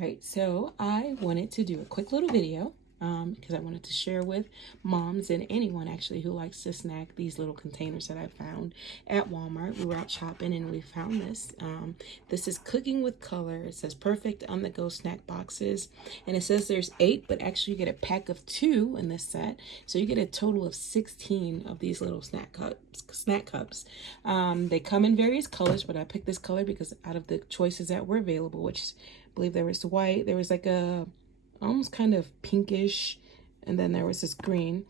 right, so I wanted to do a quick little video because I wanted to share with moms and anyone actually who likes to snack these little containers that I found at Walmart. We were out shopping and we found this. This is Cooking with Color. It says perfect on the go snack boxes, and it says there's 8, but actually you get a pack of 2 in this set, so you get a total of 16 of these little snack cups. They come in various colors, but I picked this color because out of the choices that were available, which I believe there was white, there was like a almost kind of pinkish, and then there was this green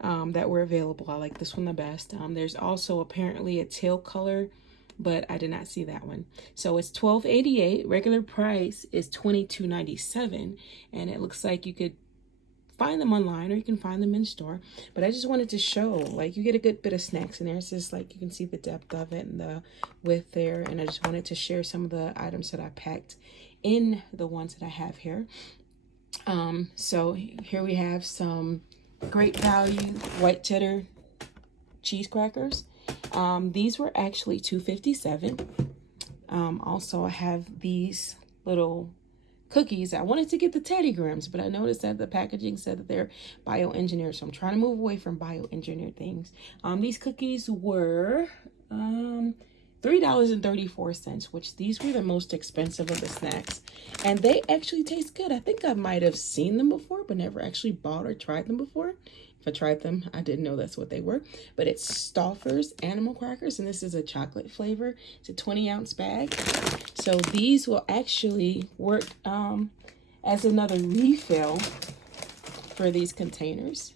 that were available. I like this one the best. There's also apparently a teal color, but I did not see that one. So it's $12.88. Regular price is $22.97, and it looks like you could find them online or you can find them in store. But I just wanted to show, like, you get a good bit of snacks in there. It's just like you can see the depth of it and the width there, and I just wanted to share some of the items that I packed in the ones that I have here. So here we have some Great Value white cheddar cheese crackers. These were actually $2.57. Also I have these little cookies. I wanted to get the Teddy Grahams, but I noticed that the packaging said that they're bioengineered, so I'm trying to move away from bioengineered things. These cookies were $3.34, which these were the most expensive of the snacks, and they actually taste good. I think I might have seen them before, but never actually bought or tried them before. If I tried them, I didn't know that's what they were. But it's Stouffer's Animal Crackers, and this is a chocolate flavor. It's a 20-ounce bag. So these will actually work as another refill for these containers.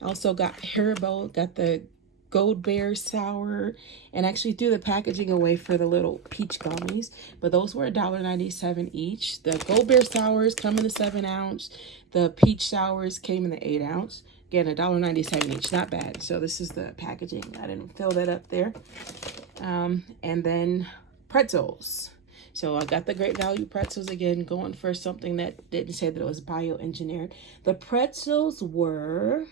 Also got Haribo, got the Gold Bear sour, and actually threw the packaging away for the little peach gummies, but those were $1.97 each. The Gold Bear sours come in the 7-ounce. The peach sours came in the 8-ounce. Again, $1.97 each, not bad. So this is the packaging. I didn't fill that up there. And then pretzels. So I got the Great Value pretzels again, going for something that didn't say that it was bioengineered. The pretzels were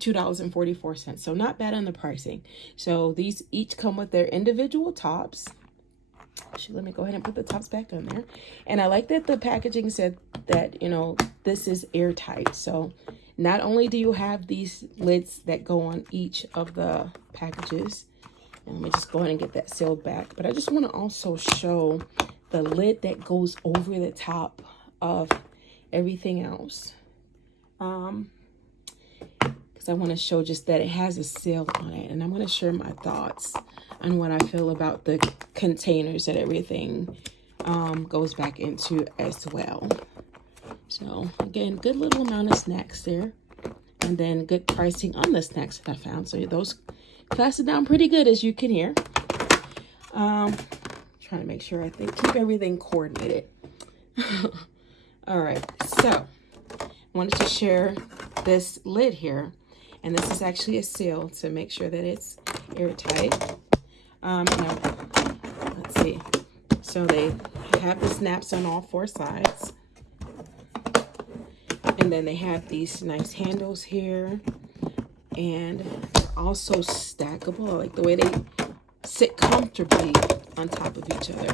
$2.44, so not bad on the pricing. So these each come with their individual tops. Actually, let me go ahead and put the tops back on there. And I like that the packaging said that, you know, this is airtight. So not only do you have these lids that go on each of the packages, and let me just go ahead and get that sealed back, but I just want to also show the lid that goes over the top of everything else. Because I want to show just that it has a seal on it, and I'm going to share my thoughts on what I feel about the containers that everything goes back into as well. So again, good little amount of snacks there, and then good pricing on the snacks that I found. So those class it down pretty good, as you can hear. Trying to make sure I keep everything coordinated. All right, so I wanted to share this lid here, and this is actually a seal to make sure that it's airtight. Let's see. So they have the snaps on all 4 sides, and then they have these nice handles here, and also stackable. I like the way they sit comfortably on top of each other.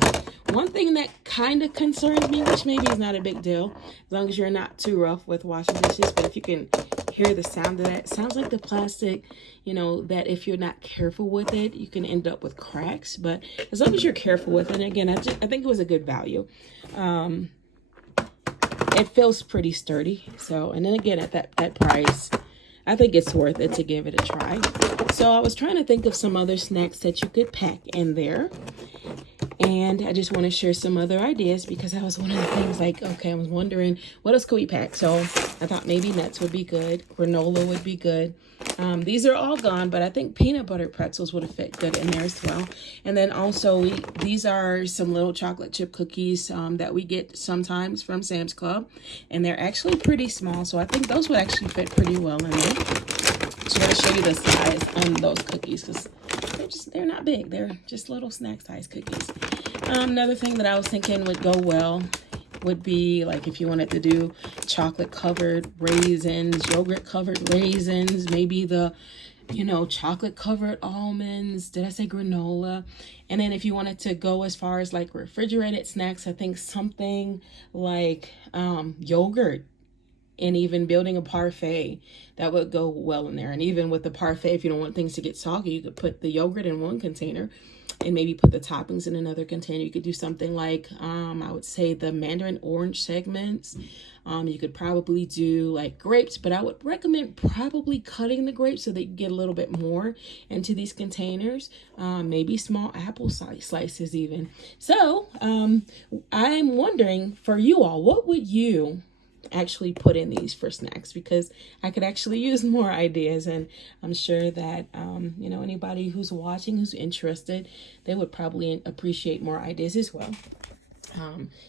One thing that kind of concerns me, which maybe is not a big deal, as long as you're not too rough with washing dishes, but if you can hear the sound of that, it sounds like the plastic, you know, that if you're not careful with it, you can end up with cracks. But as long as you're careful with it, again, I think it was a good value. It feels pretty sturdy. So, and then again, at that price, I think it's worth it to give it a try. So I was trying to think of some other snacks that you could pack in there. And I just want to share some other ideas, because that was one of the things, like, okay, I was wondering what else could we pack. So I thought maybe nuts would be good. Granola would be good. These are all gone, but I think peanut butter pretzels would have fit good in there as well. And then also these are some little chocolate chip cookies that we get sometimes from Sam's Club. And they're actually pretty small, so I think those would actually fit pretty well in there. So I'll show you the size on those cookies, because they're not big. They're just little snack size cookies. Another thing that I was thinking would go well would be, like, if you wanted to do chocolate covered raisins, yogurt covered raisins, maybe the you know, chocolate covered almonds. Did I say granola? And then if you wanted to go as far as like refrigerated snacks, I think something like yogurt, and even building a parfait, that would go well in there. And even with the parfait, if you don't want things to get soggy, you could put the yogurt in one container and maybe put the toppings in another container. You could do something like, I would say the mandarin orange segments. You could probably do like grapes, but I would recommend probably cutting the grapes so that you get a little bit more into these containers. Maybe small apple slices even. So I'm wondering for you all, what would you actually put in these for snacks? Because I could actually use more ideas, and I'm sure that you know, anybody who's watching who's interested, they would probably appreciate more ideas as well.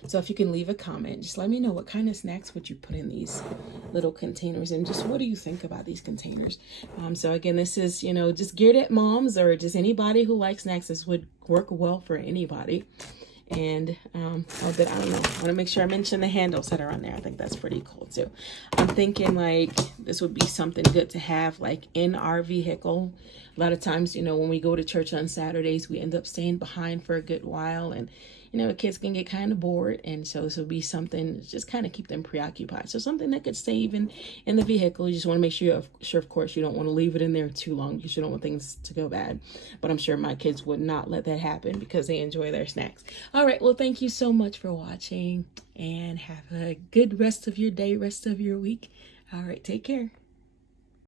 So if you can leave a comment, just let me know what kind of snacks would you put in these little containers, and just what do you think about these containers. So again, this is, you know, just geared at moms or just anybody who likes snacks. This would work well for anybody. And I don't know, I want to make sure I mention the handles that are on there. I think that's pretty cool too. I'm thinking like this would be something good to have like in our vehicle. A lot of times, you know, when we go to church on Saturdays, we end up staying behind for a good while, and you know, kids can get kind of bored, and so this would be something just kind of keep them preoccupied. So something that could stay even in the vehicle. You just want to make sure, of course, you don't want to leave it in there too long because you don't want things to go bad. But I'm sure my kids would not let that happen because they enjoy their snacks. All right, well, thank you so much for watching, and have a good rest of your day, rest of your week. All right, take care.